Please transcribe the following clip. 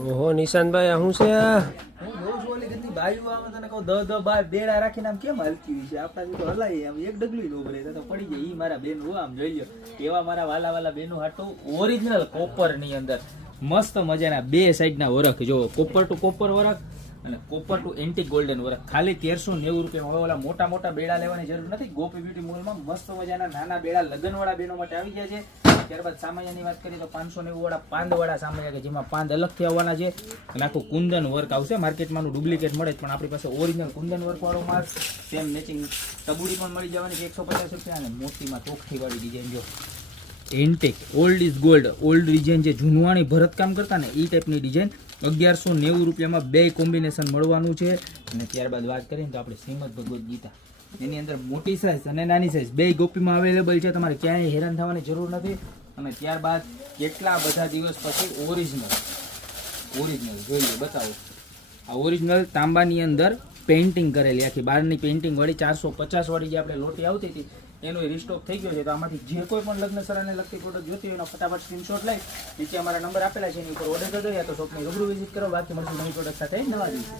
ઓહો નિશાંતભાઈ આ શું છે આ? હું જોઉં છું ઓલી કેટલી બાયું આવે તને કહું દ બાય બેડા રાખીને આમ કેમ હાલતી હોય છે આપણાથી તો હલાય આમ એક ડગલું નો ભરે તો પડી જાય. ઈ મારા બેન હો આમ જોઈ લ્યો એવા મારા વાલા બેનો હાટો ઓરિજિનલ કોપર ની અંદર મસ્ત મજાના બે સાઈડના વરખ જો કોપર ટુ કોપર વરખ અને કોપર ટુ એન્ટિક ગોલ્ડન વરખ ખાલી 1390 રૂપિયામાં. હવે ઓલા મોટા મોટા બેડા લેવાની જરૂર નથી. ગોપી બ્યુટી મોલમાં મસ્ત મજાના નાના બેડા લગ્નવાળા બેનો માટે આવી ગયા છે. ત્યારબાદ સામૈયાની વાત કરીએ તો 590 વાળા પાંદવાળા સામૈયા કે જેમાં પાંદ અલગથી આવવાના છે અને આખું કુંદન વર્ક આવશે. માર્કેટમાં ડુપ્લિકેટ મળે પણ આપણી પાસે ઓરિજિનલ કુંદન વર્ક વાળો માલ સેમ મેચિંગ તબુડી પણ મળી જવાની છે 150 રૂપિયા અને મોતીમાં ચોખ્ઠી વાળી ડિઝાઇન જો antique old is gold old design જે જૂનવાણી ભરતકામ કરતા ને એ ટાઈપની ડિઝાઇન 1190 રૂપિયામાં બે કોમ્બિનેશન મળવાનું છે. અને ત્યારબાદ વાત કરીએ તો આપણે શ્રીમદ ભગવદ્ ગીતા એની અંદર મોટી સાઇઝ અને નાની સાઇઝ બે ગોપીમાં અવેલેબલ છે. તમારે ક્યાંય હેરાન થવાની જરૂર નથી. અને ત્યારબાદ કેટલા બધા દિવસ પછી ઓરિજિનલ જોઈ લો બતાવો આ ઓરિજિનલ તાંબાની અંદર પેઇન્ટિંગ કરેલી આખી બહારની પેઇન્ટિંગ વાળી 450 વાળી જે આપણે લોટી આવતી હતી એનો રિસ્ટોક થઈ ગયો છે. તો આમાંથી જે કોઈ પણ લગ્ન સરાને લગતી પ્રોડક્ટ જોતી હોય એનો ફટાફટ સ્ક્રીનશોટ લઈ નીચે અમારા નંબર આપેલા છે એની ઉપર ઓર્ડર કરી દો યા તો શોપની રૂબરૂ વિઝિટ કરો. બાકી મળશું નવી પ્રોડક્ટ સાથે નવા દિવસે.